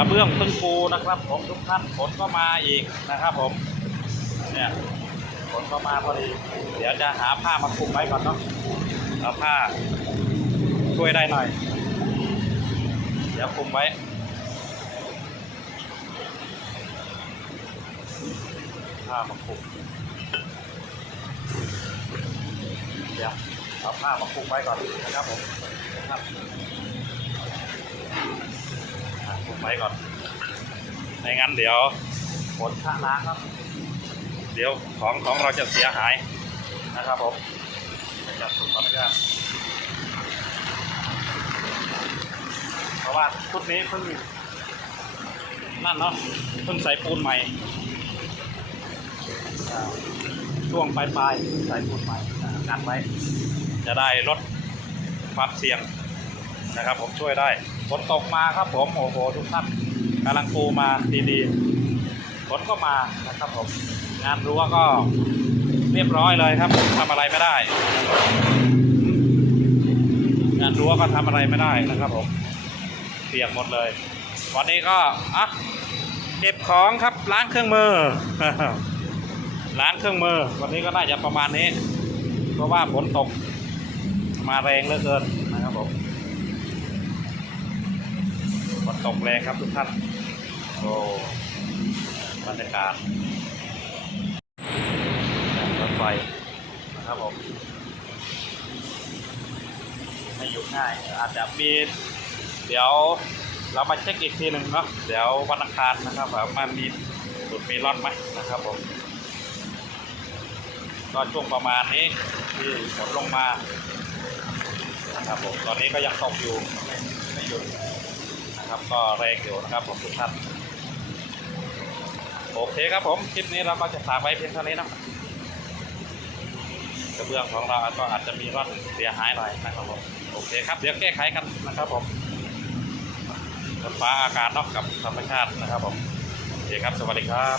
กระเบื้องพึ่งปูนะครับผมทุกท่านฝนก็มาอีกนะครับผมเนี่ยฝนก็มาพอดี เดี๋ยวจะหาผ้ามาคลุมไว้ก่อนเนาะเอาผ้าช่วยได้หน่อย เดี๋ยวคลุมไว้ผ้ามาคลุมเดี๋ยวเอาผ้ามาคลุมไว้ก่อนนะครับผมครับ ว้ก่อนไม่งั้นเดี๋ยวฝนชะล้างครับ เดี๋ยวของของเราจะเสียหายนะครับผมจะสุดขออนุญาตเพราะว่าชุดนี้เพิ่งนั่นเนาะเพิ่งใส่ปูนใหม่ช่วงปลายปลายใส่ปูนใหม่กันไว้ จะได้ลดความเสี่ยงนะครับผมช่วยได้ ฝนตกมาครับผมโอ้โหทุกท่านกำลังปูมาดีๆฝนก็มานะครับผมงานรั้วก็เรียบร้อยเลยครับทำอะไรไม่ได้ งานรั้วก็ทำอะไรไม่ได้นะครับผมเปียกหมดเลย วันนี้ก็อะเก็บของครับล้างเครื่องมือล้างเครื่องมือ วันนี้ก็น่าจะประมาณนี้ เพราะว่าฝนตกมาแรงเหลือเกินนะครับผมฝน ตกแรงครับทุกท่าน โอ้บรรยากาศรถไฟนะครับผมไม่หยุดง่าย อาจจะมีเดี๋ยวเรามาเช็คอีกทีหนึ่งเนาะเดี๋ยววันอังคารนะครับว่ามันมีหลุดมีรอนไหมนะครับผมก็ช่วงประมาณนี้ที่ฝนลงมานะครับผมตอนนี้ก็ยังตกอยู่ไม่ไม่หยุด นะครับ ก็แรงอยู่นะครับผมทุกท่านโอเคครับผมคลิปนี้เราก็จะฝากไว้เพียงเท่านี้นะกระเบื้องของเราก็อาจจะมีร่อนเสียหายหน่อยนะครับผมโอเคครับเดี๋ยวแก้ไขกันนะครับผมฝนฟ้าอากาศนอกกับธรรมชาตินะครับผมโอเคครับสวัสดีครับ